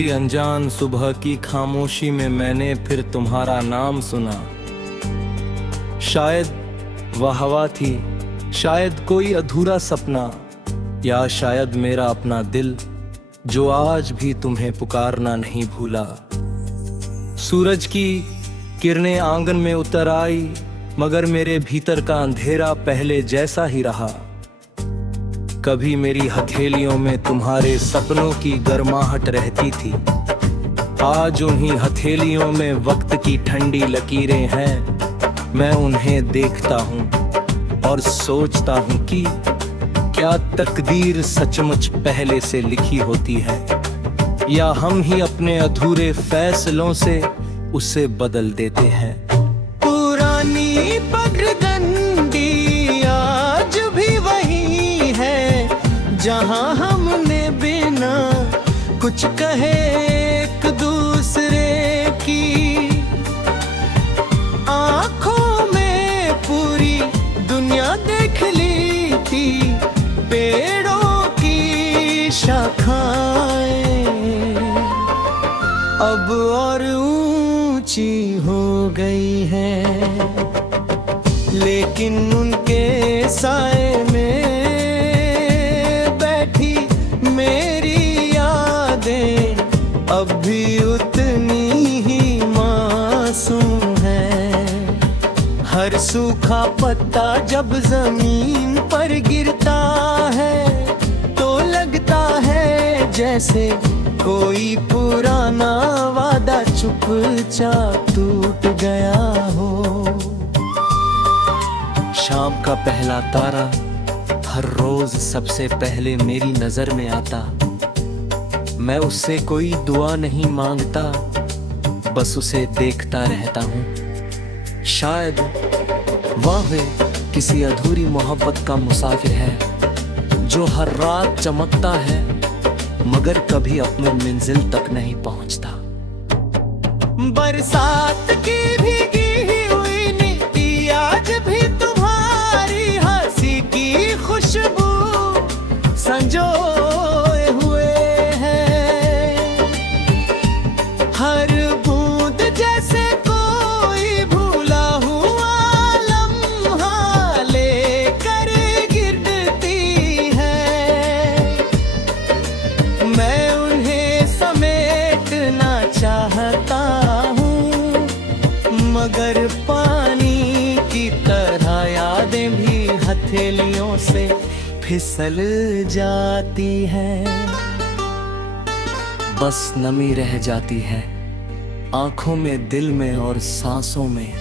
किसी अनजान सुबह की खामोशी में मैंने फिर तुम्हारा नाम सुना। शायद वह हवा थी, शायद कोई अधूरा सपना, या शायद मेरा अपना दिल जो आज भी तुम्हें पुकारना नहीं भूला। सूरज की किरणें आंगन में उतर आई, मगर मेरे भीतर का अंधेरा पहले जैसा ही रहा। कभी मेरी हथेलियों में तुम्हारे सपनों की गर्माहट रहती थी, आज उन्हीं हथेलियों में वक्त की ठंडी लकीरें हैं। मैं उन्हें देखता हूँ और सोचता हूँ कि क्या तकदीर सचमुच पहले से लिखी होती है, या हम ही अपने अधूरे फैसलों से उसे बदल देते हैं। पुरानी पगडंडी आज भी वही है, जहां हमने बिना कुछ कहे एक दूसरे की आंखों में पूरी दुनिया देख ली थी। पेड़ों की शाखाएं अब और ऊंची हो गई हैं, लेकिन उनके साए में बैठी मेरी यादें अब भी उतनी ही मासूम हैं। हर सूखा पत्ता जब जमीन पर गिरता है तो लगता है जैसे कोई पुराना वादा चुपचाप टूट गया हो। शाम का पहला तारा हर रोज सबसे पहले मेरी नजर में आता। मैं उससे कोई दुआ नहीं मांगता, बस उसे देखता रहता हूँ। शायद वह किसी अधूरी मोहब्बत का मुसाफिर है जो हर रात चमकता है मगर कभी अपने मंजिल तक नहीं पहुंचता। बरसात की भीगी हुई मिट्टी आज भी तुम्हारी हंसी की खुशबू संजोए हुए है। हर बूंद जैसे कोई भूला हुआ लम्हा लेकर गिरती है। मैं उन्हें समेटना चाहता हूँ, मगर पानी की तरह यादें भी हथेलियों से फिसल जाती हैं। बस नमी रह जाती है आंखों में, दिल में और सांसों में।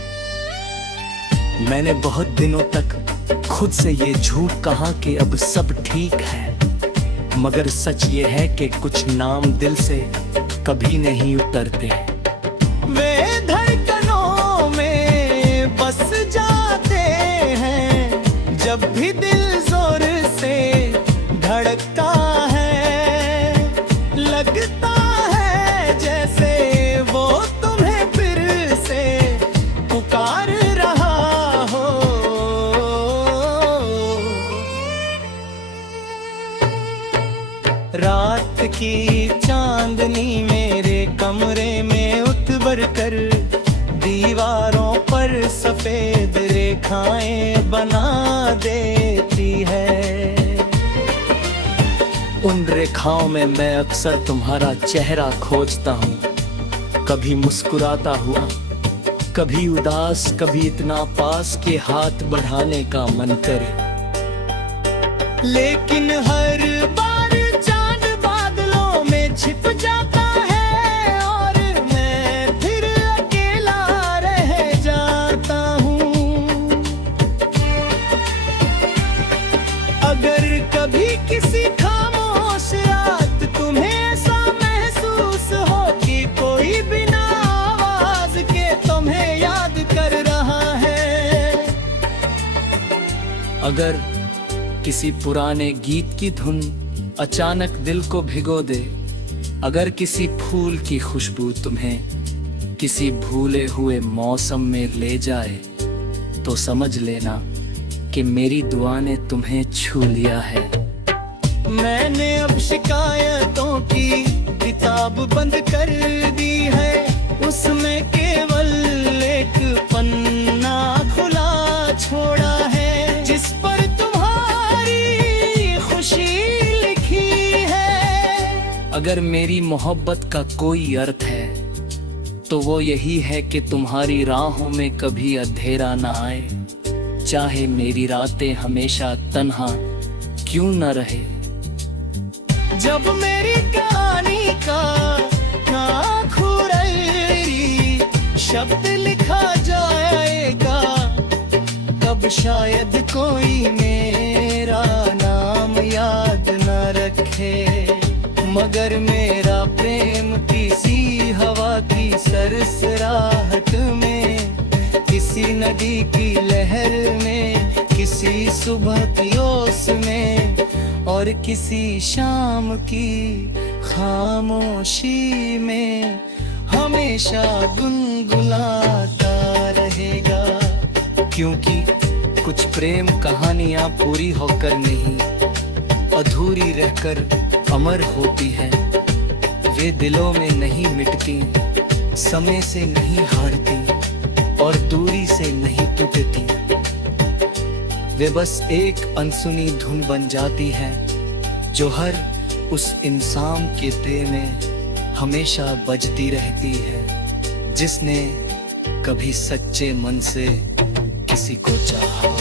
मैंने बहुत दिनों तक खुद से ये झूठ कहा कि अब सब ठीक है, मगर सच ये है कि कुछ नाम दिल से कभी नहीं उतरते। वे धड़कनों में बस जाते हैं जब भी दिल जोर से धड़कता है। लगता है जैसे वो तुम्हें फिर से पुकार रहा हो। रात की चांदनी मेरे कमरे में उतवर कर दीवारों पर सफेद रेखाएं बना देती है। उन रेखाओं में मैं अक्सर तुम्हारा चेहरा खोजता हूँ, कभी मुस्कुराता हुआ, कभी उदास, कभी इतना पास के हाथ बढ़ाने का मन करे। लेकिन हर बार चांद बादलों में छिप जाता है और मैं फिर अकेला रह जाता हूँ। अगर कभी किसी खामोश रात तुम्हें ऐसा महसूस हो कि कोई बिना आवाज के तुम्हें याद कर रहा है। अगर किसी पुराने गीत की धुन अचानक दिल को भिगो दे, अगर किसी फूल की खुशबू तुम्हें किसी भूले हुए मौसम में ले जाए, तो समझ लेना कि मेरी दुआ ने तुम्हें छू लिया है। मैंने अब शिकायतों की किताब बंद कर दी है, उसमें केवल एक पन्ना खुला छोड़ा है, जिस पर तुम्हारी खुशी लिखी है। अगर मेरी मोहब्बत का कोई अर्थ है तो वो यही है कि तुम्हारी राहों में कभी अंधेरा ना आए, चाहे मेरी रातें हमेशा तन्हा क्यों न रहे। जब मेरी कहानी का नाखुरैरी शब्द लिखा जाएगा, तब शायद कोई मेरा नाम याद न रखे, मगर मेरा प्रेम किसी हवा की सरसराहट में, किसी नदी की लहर में, किसी सुबह की ओस में, और किसी शाम की खामोशी में हमेशा गुनगुनाता रहेगा। क्योंकि कुछ प्रेम कहानियां पूरी होकर नहीं, अधूरी रहकर अमर होती है। वे दिलों में नहीं मिटती, समय से नहीं हारती और दूरी से नहीं टूटती। वे बस एक अनसुनी धुन बन जाती है, जो हर उस इंसान के दिल में हमेशा बजती रहती है, जिसने कभी सच्चे मन से किसी को चाहा।